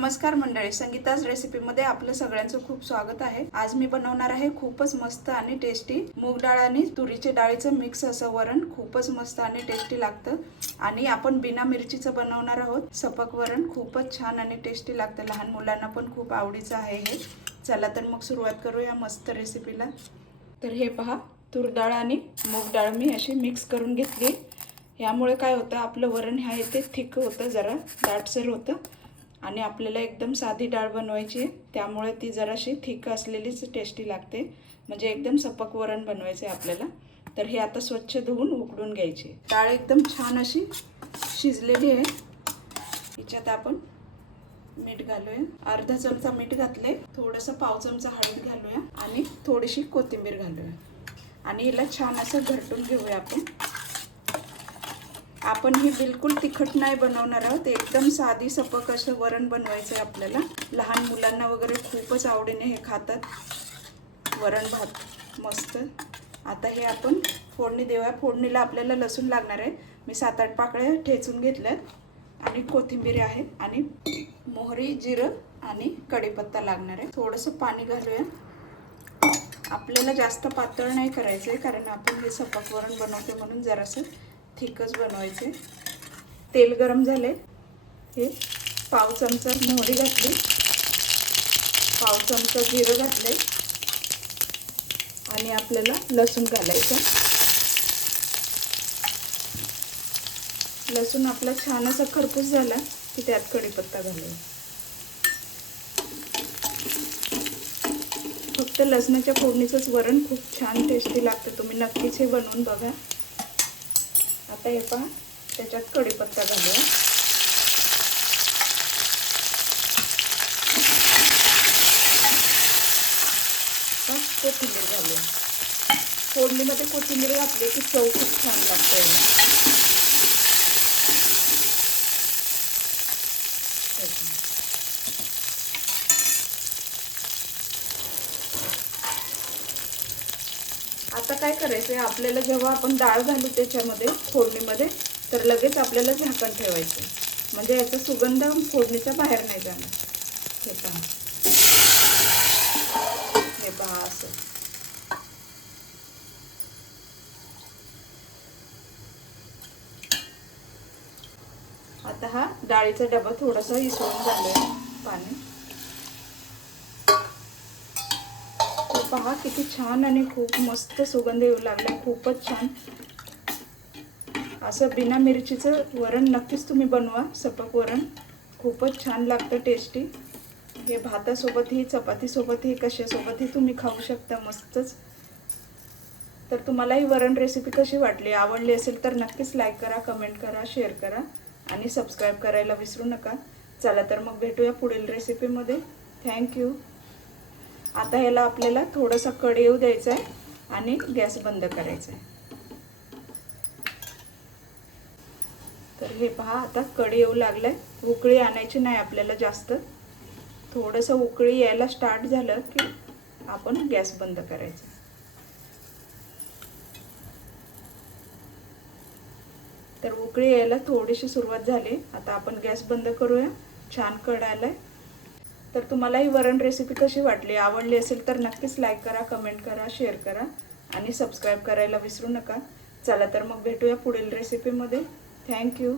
नमस्कार मंडळी, संगीताज रेसिपीमध्ये आपलं सगळ्यांचं खूप स्वागत आहे। आज मी बनवणार आहे खूपच मस्त आणि टेस्टी मूग डाळ आणि तुरीच्या डाळीचं मिक्स असं वरण। खूपच मस्त आणि टेस्टी लागतं आणि आपण बिना मिरचीचं बनवणार आहोत। सपक वरण खूपच छान आणि टेस्टी लागतं, लहान मुलांना पण खूप आवडीचं आहे हे। चला तर मग सुरुवात करूया मस्त रेसिपीला। तर हे पहा, तूर डाळ आणि मूग डाळ मी अशी मिक्स करून घेतली। यामुळे काय होतं, आपलं वरण हे ते थिक होतं, जरा दाटसर होतं आणि आपल्याला एकदम साधी डाळ बनवायची आहे, त्यामुळे ती जराशी थिक असलेलीच टेस्टी लागते। म्हणजे एकदम सपक वरण बनवायचे आपल्याला। तर हे आता स्वच्छ धुवून उकडून घ्यायची। डाळ एकदम छान अशी शिजलेली आहे। याच्यात आपण मीठ घालूया, अर्धा चमचा मीठ घातले, थोडंसं पाव चमचा हळद घालूया आणि थोडीशी कोथिंबीर घालूया आणि हिला छान असं घरटून घेऊया आपण ही बिलकुल तिखट नाही बनवणार आहोत, एकदम साधी सपक असं वरण बनवायचं आहे आपल्याला। लहान मुलांना वगैरे खूपच आवडीने हे खातात, वरण भात मस्त। आता हे आपण फोडणी देऊया। फोडणीला आपल्याला लसूण लागणार आहे, मी 7-8 पाकळ्या ठेचून घेतल्यात आणि कोथिंबीर आहे आणि मोहरी, जिरं आणि कढीपत्ता लागणार आहे। थोडंसं पाणी घालूया। आपल्याला जास्त पातळ नाही करायचं आहे, कारण आपण हे सपक वरण बनवतो म्हणून जरासं थिकच बनवायचे। तेल गरम झाले, हे पाव चमचा मोहरी घातली, पाव चमचा जिरं घातले आणि आपल्याला लसूण घालायचं। लसूण आपला छान असा खरपूस झाला की त्यात कढीपत्ता घालूया। फक्त लसणाच्या फोडणीचंच वरण खूप छान टेस्टी लागतं, तुम्ही नक्कीच हे बनवून बघा। आता हे पहा, त्याच्यात कढीपत्ता घालूया, कोथिंबीर घालूया। फोडणीमध्ये कोथिंबीर घातली की चव खूप छान लागते याला। आता काय करायचं आहे, आपल्याला जेव्हा आपण डाळ घालू त्याच्यामध्ये फोडणीमध्ये, तर लगेच आपल्याला झाकण ठेवायचं, म्हणजे याचा सुगंध फोडणीचा बाहेर नाही जाणार। हे पहा असं। आता हा डाळीचा डबा थोडासा इसळून झालाय पाणी। पहा किती छान आणि खूप मस्त सुगंध येऊ लागला, खूपच छान। असं बिना मिरचीचं वरण नक्कीच तुम्ही बनवा, सपक वरण खूपच छान लागतं, टेस्टी। हे भातासोबतही, चपातीसोबतही, कशासोबतही तुम्ही खाऊ शकता, मस्तच। तर तुम्हाला ही वरण रेसिपी कशी वाटली, आवडली असेल तर नक्कीच लाईक करा, कमेंट करा, शेअर करा आणि सबस्क्राईब करायला विसरू नका। चला तर मग भेटूया पुढील रेसिपीमध्ये। थँक्यू। आता ह्याला आपल्याला थोडासा कढी येऊ द्यायचा आहे आणि गॅस बंद करायचा आहे। तर हे पहा, आता कढी येऊ लागलाय, उकळी आणायची नाही आपल्याला जास्त, थोडंसं उकळी यायला स्टार्ट झालं की आपण गॅस बंद करायचा। तर उकळी यायला थोडीशी सुरुवात झाली, आता आपण गॅस बंद करूया। छान कढ आलाय। तर तुम्हाला ही वरण रेसिपी कशी वाटली, आवडली असेल तर नक्कीच लाईक करा, कमेंट करा, शेअर करा आणि सबस्क्राईब करायला विसरू नका। चला तर मग भेटूया पुढील रेसिपीमध्ये। थँक्यू।